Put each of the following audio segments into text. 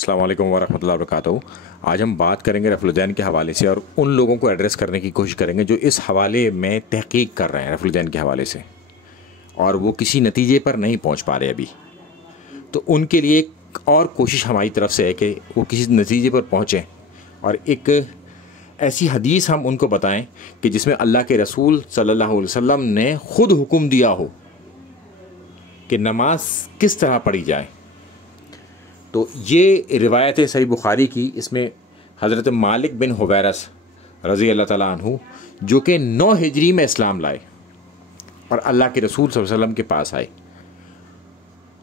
अस्सलाम वालेकुम वरहमतुल्लाहि वबरकातुहू। आज हम बात करेंगे रफ़ुल के हवाले से और उन लोगों को एड्रेस करने की कोशिश करेंगे जो इस हवाले में तहकीक कर रहे हैं रफ़ुल के हवाले से और वो किसी नतीजे पर नहीं पहुंच पा रहे अभी। तो उनके लिए एक और कोशिश हमारी तरफ से है कि वो किसी नतीजे पर पहुँचें और एक ऐसी हदीस हम उनको बताएं कि जिसमें अल्लाह के रसूल सल्लल्लाहु अलैहि वसल्लम ने ख़ुद हुक्म दिया हो कि नमाज किस तरह पढ़ी जाए। तो ये रिवायत है सही बुखारी की। इसमें हज़रत मालिक बिन हुवैरस रज़ी अल्लाह ताला अन्हु जो कि 9 हिजरी में इस्लाम लाए और अल्लाह के रसूल सल्लल्लाहु अलैहि वसल्लम के पास आए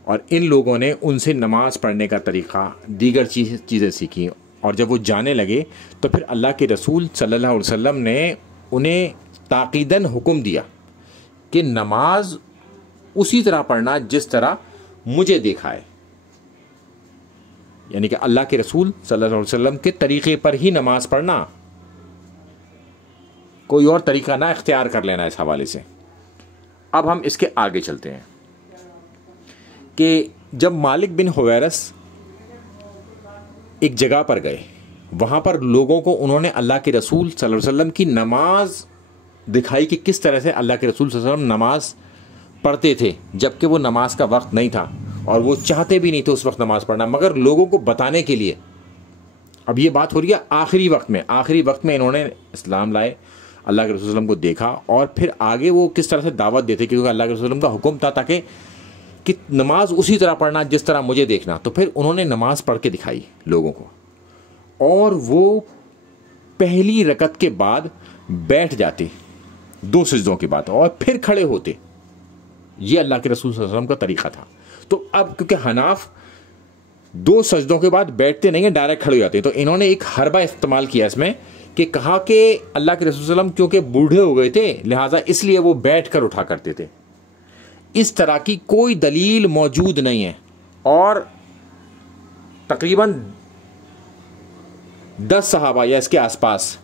और इन लोगों ने उनसे नमाज़ पढ़ने का तरीक़ा दीगर चीज़ें सीखी और जब वो जाने लगे तो फिर अल्लाह के रसूल सल्लल्लाहु अलैहि वसल्लम ने उन्हें ताक़ीदन हुक्म दिया कि नमाज उसी तरह पढ़ना जिस तरह मुझे देखा है, यानी कि अल्लाह के रसूल सल्लल्लाहु अलैहि वसल्लम के तरीक़े पर ही नमाज पढ़ना, कोई और तरीक़ा ना इख्तियार कर लेना इस हवाले से। अब हम इसके आगे चलते हैं कि जब मालिक बिन हुवैरस एक जगह पर गए, वहाँ पर लोगों को उन्होंने अल्लाह के रसूल सल्लल्लाहु अलैहि वसल्लम की नमाज दिखाई कि किस तरह से अल्लाह के रसूल सल्लल्लाहु अलैहि वसल्लम नमाज पढ़ते थे, जबकि वो नमाज का वक्त नहीं था और वो चाहते भी नहीं थे उस वक्त नमाज पढ़ना, मगर लोगों को बताने के लिए। अब ये बात हो रही है आखिरी वक्त में इन्होंने इस्लाम लाए, अल्लाह के रसूल सल्लल्लाहु अलैहि वसल्लम को देखा और फिर आगे वो किस तरह से दावत देते, क्योंकि अल्लाह के रसूल सल्लल्लाहु अलैहि वसल्लम का हुक्म था ताकि कि नमाज उसी तरह पढ़ना जिस तरह मुझे देखना। तो फिर उन्होंने नमाज पढ़ के दिखाई लोगों को और वो पहली रकत के बाद बैठ जाते 2 सजदों के बाद और फिर खड़े होते। ये अल्लाह के रसूल सल्लल्लाहु अलैहि वसल्लम का तरीक़ा था। तो अब क्योंकि हनाफ 2 सजदों के बाद बैठते नहीं हैं, डायरेक्ट खड़े हो जाते हैं, तो इन्होंने एक हरबा इस्तेमाल किया इसमें कि कहा कि अल्लाह के रसूल सल्लल्लाहु अलैहि वसल्लम क्योंकि बूढ़े हो गए थे लिहाजा इसलिए वो बैठ कर उठा करते थे। इस तरह की कोई दलील मौजूद नहीं है और तकरीबन 10 सहाबा या इसके आसपास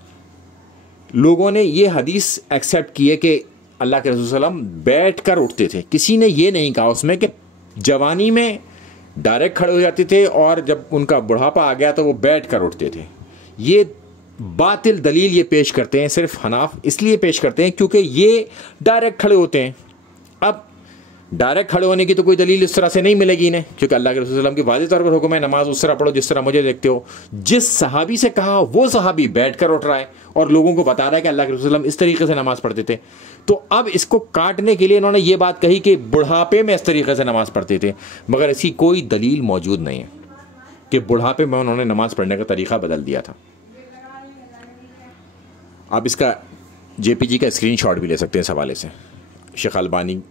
लोगों ने ये हदीस एक्सेप्ट की है कि अल्लाह के रसूल सल्लल्लाहु अलैहि वसल्लम बैठ कर उठते थे। किसी ने ये नहीं कहा उसमें कि जवानी में डायरेक्ट खड़े हो जाते थे और जब उनका बुढ़ापा आ गया तो वो बैठ कर उठते थे। ये बातिल दलील ये पेश करते हैं, सिर्फ हनाफ इसलिए पेश करते हैं क्योंकि ये डायरेक्ट खड़े होते हैं। अब डायरेक्ट खड़े होने की तो कोई दलील इस तरह से नहीं मिलेगी इन्हें, क्योंकि अल्लाह के रसूल सल्लल्लाहु अलैहि वसल्लम की वाज़ेह तौर पर हुक्म है नमाज उस तरह पढ़ो जिस तरह मुझे देखते हो। जिस सहाबी से कहा वो सहाबी बैठ कर उठ रहा है और लोगों को बता रहा है कि अल्लाह के रसूल सल्लल्लाहु अलैहि वसल्लम इस तरीके से नमाज पढ़ते थे। तो अब इसको काटने के लिए इन्होंने ये बात कही कि बुढ़ापे में इस तरीके से नमाज पढ़ते थे, मगर इसकी कोई दलील मौजूद नहीं है कि बुढ़ापे में उन्होंने नमाज पढ़ने का तरीका बदल दिया था। आप इसका JPG का स्क्रीनशॉट भी ले सकते हैं इस हवाले से, शेख अलबानी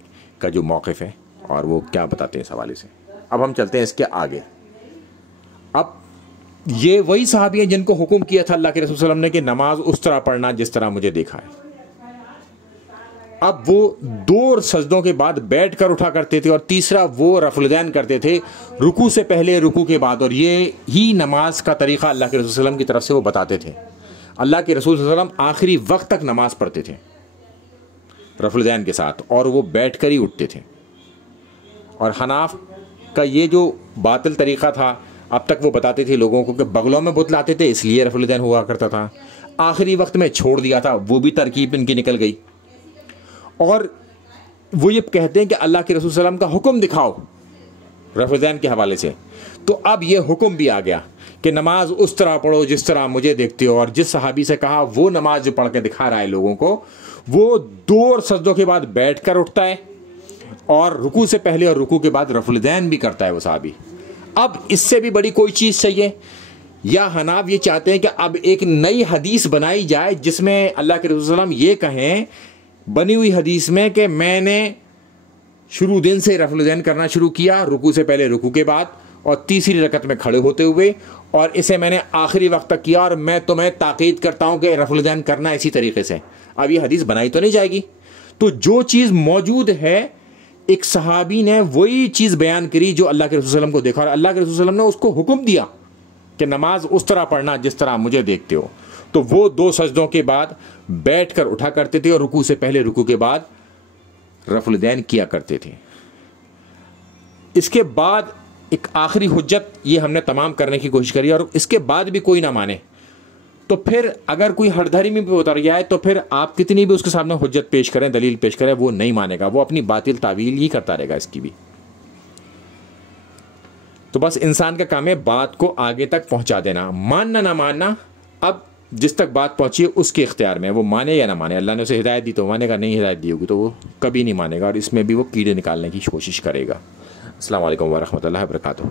का जो मौक़िफ़ है और वो क्या बताते हैं इस हवाले से। अब हम चलते हैं इसके आगे। अब ये वही सहाबी हैं जिनको हुक्म किया था अल्लाह के रसूल सल्लल्लाहु अलैहि वसल्लम ने कि नमाज उस तरह पढ़ना जिस तरह मुझे देखा है। अब वो 2 सजदों के बाद बैठ कर उठा करते थे और तीसरा वो रफ़ुल करते थे रुकू से पहले रुकू के बाद, और ये ही नमाज का तरीक़ा अल्लाह के रसूल सल्लल्लाहु अलैहि वसल्लम की तरफ से वो बताते थे। अल्लाह के रसूल सल्लल्लाहु अलैहि वसल्लम आखिरी वक्त तक नमाज पढ़ते थे रफ़ुल के साथ और वो बैठ कर ही उठते थे। और हनाफ का ये जो बातिल तरीक़ा था, अब तक वो बताते थे लोगों को कि बगलों में बुत लाते थे इसलिए रफ़ुल हुआ करता था, आखिरी वक्त में छोड़ दिया था, वो भी तरकीब इनकी निकल गई। और वो ये कहते हैं कि अल्लाह के रसूल सल्लल्लाहु अलैहि वसल्लम का हुक्म दिखाओ रफ़ुल के हवाले से। तो अब ये हुक्म भी आ गया कि नमाज उस तरह पढ़ो जिस तरह मुझे देखते हो, और जिस सहाबी से कहा वो नमाज जो पढ़ के दिखा रहा है लोगों को, वो 2 सजदों के बाद बैठ कर उठता है और रुकू से पहले और रुकू के बाद रफ़ुल भी करता है वो सहाबी। अब इससे भी बड़ी कोई चीज़ चाहिए, या हनाफ ये चाहते हैं कि अब एक नई हदीस बनाई जाए जिसमें अल्लाह के रसूल सल्लल्लाहु अलैहि वसल्लम ये कहें बनी हुई हदीस में कि मैंने शुरू दिन से रफ़ुल करना शुरू किया रुकू से पहले रुकू के बाद और तीसरी रकत में खड़े होते हुए, और इसे मैंने आखिरी वक्त तक किया और मैं तुम्हें ताकीद करता हूँ कि रफ़ुल करना इसी तरीके से। अब ये हदीस बनाई तो नहीं जाएगी, तो जो चीज़ मौजूद है एक सहाबी ने वही चीज़ बयान करी जो अल्लाह के रसूल सल्लल्लाहु अलैहि वसल्लम को देखा और अल्लाह के रसूल सल्लल्लाहु अलैहि वसल्लम ने उसको हुक्म दिया कि नमाज उस तरह पढ़ना जिस तरह मुझे देखते हो। तो वो 2 सजदों के बाद बैठ कर उठा करते थे और रुकू से पहले रुकू के बाद रफ़ुल किया करते थे। इसके बाद एक आखिरी हुज्जत ये हमने तमाम करने की कोशिश करी और इसके बाद भी कोई ना माने, तो फिर अगर कोई हरधरी में भी उतर गया है तो फिर आप कितनी भी उसके सामने हुज्जत पेश करें, दलील पेश करें, वो नहीं मानेगा, वो अपनी बातिल तावील ही करता रहेगा इसकी भी। तो बस इंसान का काम है बात को आगे तक पहुंचा देना, मानना ना मानना अब जिस तक बात पहुंची है उसके इख्तियार में, वो माने या ना माने। अल्लाह ने उसे हिदायत दी तो मानेगा, नहीं हिदायत दी होगी तो वो कभी नहीं मानेगा और इसमें भी वो कीड़े निकालने की कोशिश करेगा। अस्सलाम वालेकुम व रहमतुल्लाहि व बरकातुहू।